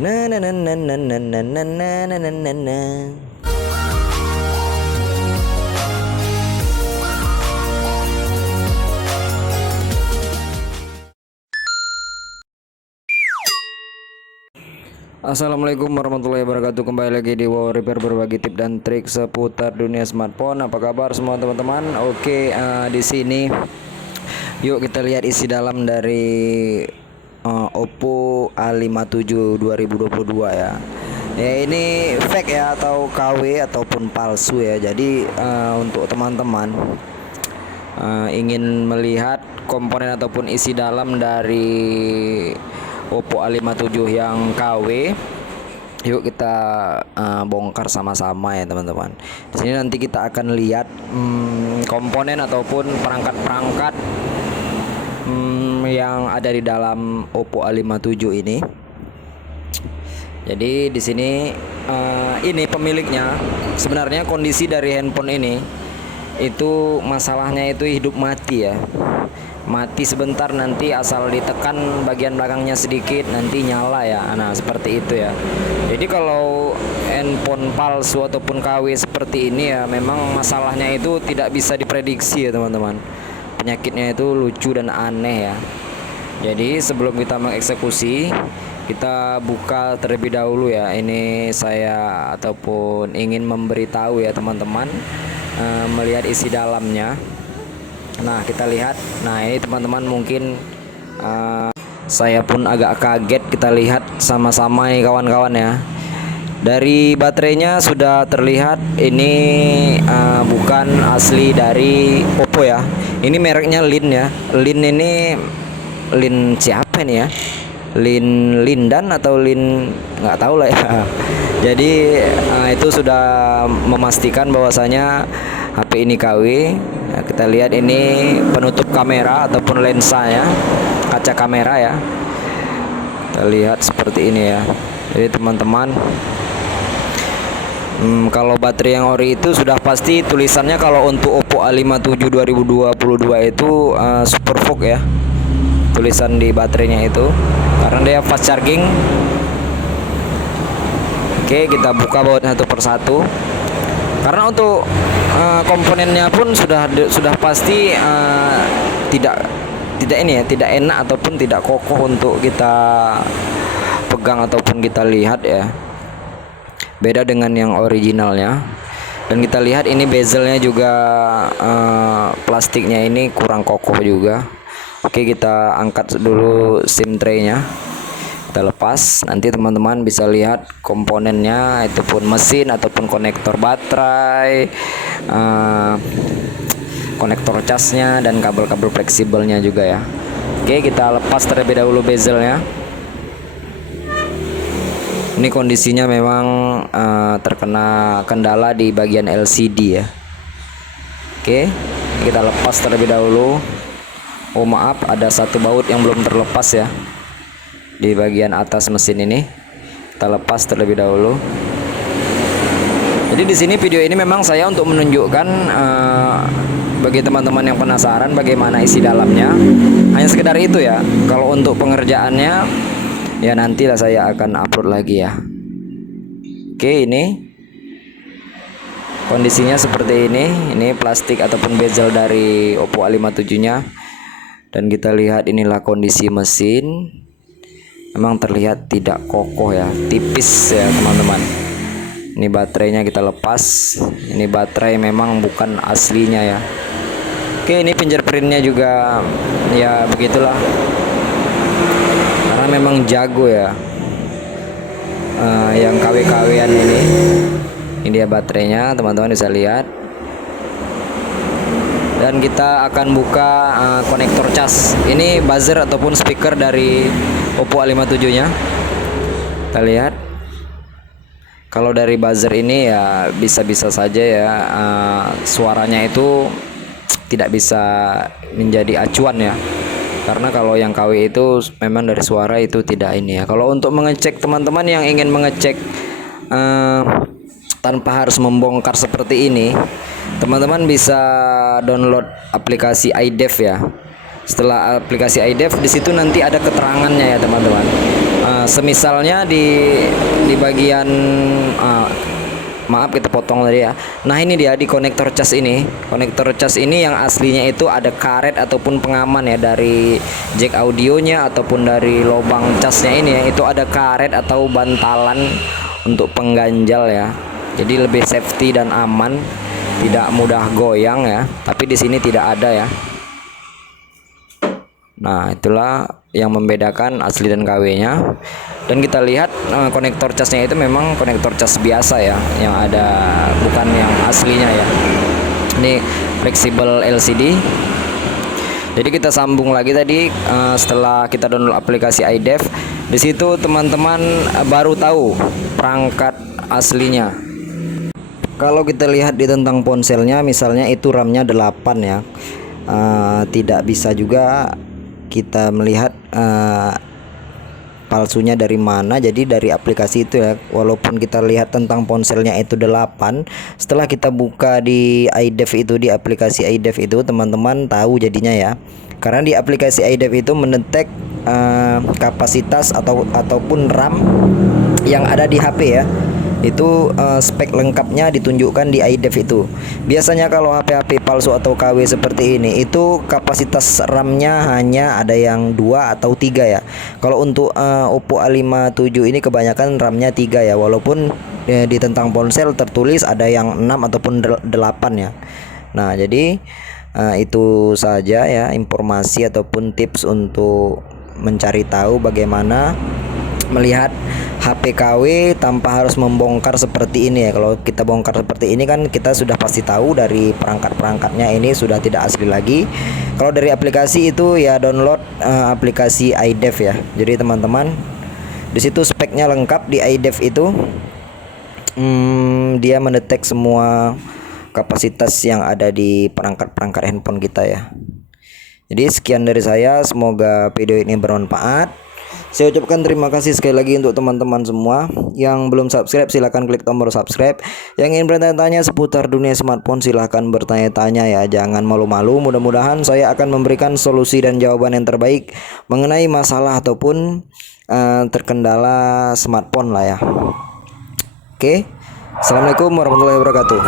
Na na na na na na na na na na na na. Assalamualaikum warahmatullahi wabarakatuh. Kembali lagi di Wow Repair, berbagi tip dan trik seputar dunia smartphone. Apa kabar semua teman-teman? Oke, di sini yuk kita lihat isi dalam dari Oppo A57 2022 ya. Ya ini fake ya, atau KW ataupun palsu ya. Jadi untuk teman-teman ingin melihat komponen ataupun isi dalam dari Oppo A57 yang KW, yuk kita bongkar sama-sama ya teman-teman. Di sini nanti kita akan lihat komponen ataupun perangkat-perangkat yang ada di dalam Oppo A57 ini. Jadi di sini ini pemiliknya. Sebenarnya kondisi dari handphone ini itu masalahnya itu hidup mati ya. Mati sebentar, nanti asal ditekan bagian belakangnya sedikit nanti nyala ya. Nah seperti itu ya. Jadi kalau handphone palsu ataupun KW seperti ini ya, memang masalahnya itu tidak bisa diprediksi ya teman-teman. Penyakitnya itu lucu dan aneh ya. Jadi sebelum kita mengeksekusi, kita buka terlebih dahulu ya. Ini saya ataupun ingin memberitahu ya teman-teman, melihat isi dalamnya. Nah kita lihat. Nah ini teman-teman mungkin saya pun agak kaget. Kita lihat sama-sama nih kawan-kawan ya. Dari baterainya sudah terlihat ini bukan asli dari Oppo ya. Ini mereknya Lin ya. Lin ini Lin siapa nih ya? Lindan atau Lin, nggak tahu lah ya. Jadi itu sudah memastikan bahwasanya HP ini KW. Nah, kita lihat ini penutup kamera ataupun lensanya, kaca kamera ya. Kita lihat seperti ini ya. Jadi teman-teman, kalau baterai yang ori itu sudah pasti tulisannya, kalau untuk Oppo A57 2022 itu Superfox ya, tulisan di baterainya itu, karena dia fast charging. Oke, kita buka bautnya satu persatu. Karena untuk komponennya pun sudah pasti tidak ini ya, tidak enak ataupun tidak kokoh untuk kita pegang ataupun kita lihat ya. Beda dengan yang originalnya. Dan kita lihat ini bezelnya juga plastiknya ini kurang kokoh juga. Oke, kita angkat dulu SIM tray-nya. Kita lepas, nanti teman-teman bisa lihat komponennya, itu pun mesin ataupun konektor baterai, konektor casnya, dan kabel-kabel fleksibelnya juga ya. Oke, kita lepas terlebih dahulu bezelnya. Ini kondisinya memang terkena kendala di bagian LCD ya. Oke, kita lepas terlebih dahulu. Oh maaf, ada satu baut yang belum terlepas ya di bagian atas mesin ini. Kita lepas terlebih dahulu. Jadi di sini video ini memang saya untuk menunjukkan bagi teman-teman yang penasaran bagaimana isi dalamnya. Hanya sekedar itu ya. Kalau untuk pengerjaannya ya nantilah saya akan upload lagi ya. Oke, ini kondisinya seperti ini. Ini plastik ataupun bezel dari Oppo A57-nya. Dan kita lihat inilah kondisi mesin. Memang terlihat tidak kokoh ya, tipis ya teman-teman. Ini baterainya kita lepas. Ini baterai memang bukan aslinya ya. Oke, ini fingerprintnya juga ya begitulah. Karena memang jago ya, yang KW-KW-an ini. Ini dia baterainya, teman-teman bisa lihat. Dan kita akan buka konektor cas. Ini buzzer ataupun speaker dari Oppo A57-nya. Kita lihat. Kalau dari buzzer ini ya bisa-bisa saja ya, suaranya itu tidak bisa menjadi acuan ya. Karena kalau yang KW itu memang dari suara itu tidak ini ya. Kalau untuk mengecek, teman-teman yang ingin mengecek tanpa harus membongkar seperti ini, teman-teman bisa download aplikasi iDev ya. Setelah aplikasi iDev, di situ nanti ada keterangannya ya teman-teman. Semisalnya di bagian maaf kita potong tadi ya. Nah ini dia di konektor cas ini. Konektor cas ini yang aslinya itu ada karet ataupun pengaman ya, dari jack audionya ataupun dari lubang casnya ini ya, itu ada karet atau bantalan untuk pengganjal ya. Jadi lebih safety dan aman, tidak mudah goyang ya. Tapi di sini tidak ada ya. Nah itulah yang membedakan asli dan KW-nya. Dan kita lihat konektor casnya itu memang konektor cas biasa ya, yang ada, bukan yang aslinya ya. Ini fleksibel LCD. Jadi kita sambung lagi tadi, setelah kita download aplikasi iDev, di situ teman-teman baru tahu perangkat aslinya. Kalau kita lihat di tentang ponselnya, misalnya itu RAM-nya 8 ya. Tidak bisa juga kita melihat palsunya dari mana. Jadi dari aplikasi itu ya, walaupun kita lihat tentang ponselnya itu 8, setelah kita buka di iDev itu, di aplikasi iDev itu, teman-teman tahu jadinya ya. Karena di aplikasi iDev itu mendetek kapasitas ataupun RAM yang ada di HP ya. Itu spek lengkapnya ditunjukkan di iDev itu. Biasanya kalau HP-HP palsu atau KW seperti ini, itu kapasitas RAM-nya hanya ada yang 2 atau 3 ya. Kalau untuk Oppo A57 ini kebanyakan RAM-nya 3 ya, walaupun di tentang ponsel tertulis ada yang 6 ataupun 8 ya. Nah jadi itu saja ya informasi ataupun tips untuk mencari tahu bagaimana melihat HP KW tanpa harus membongkar seperti ini ya. Kalau kita bongkar seperti ini kan kita sudah pasti tahu dari perangkat-perangkatnya ini sudah tidak asli lagi. Kalau dari aplikasi itu ya download aplikasi iDev ya. Jadi teman-teman, di situ speknya lengkap di iDev itu. Dia mendetek semua kapasitas yang ada di perangkat-perangkat handphone kita ya. Jadi sekian dari saya, semoga video ini bermanfaat. Saya ucapkan terima kasih sekali lagi untuk teman-teman semua. Yang belum subscribe silahkan klik tombol subscribe. Yang ingin bertanya-tanya seputar dunia smartphone silahkan bertanya-tanya ya. Jangan malu-malu. Mudah-mudahan saya akan memberikan solusi dan jawaban yang terbaik mengenai masalah ataupun terkendala smartphone lah ya. Oke. Assalamualaikum warahmatullahi wabarakatuh.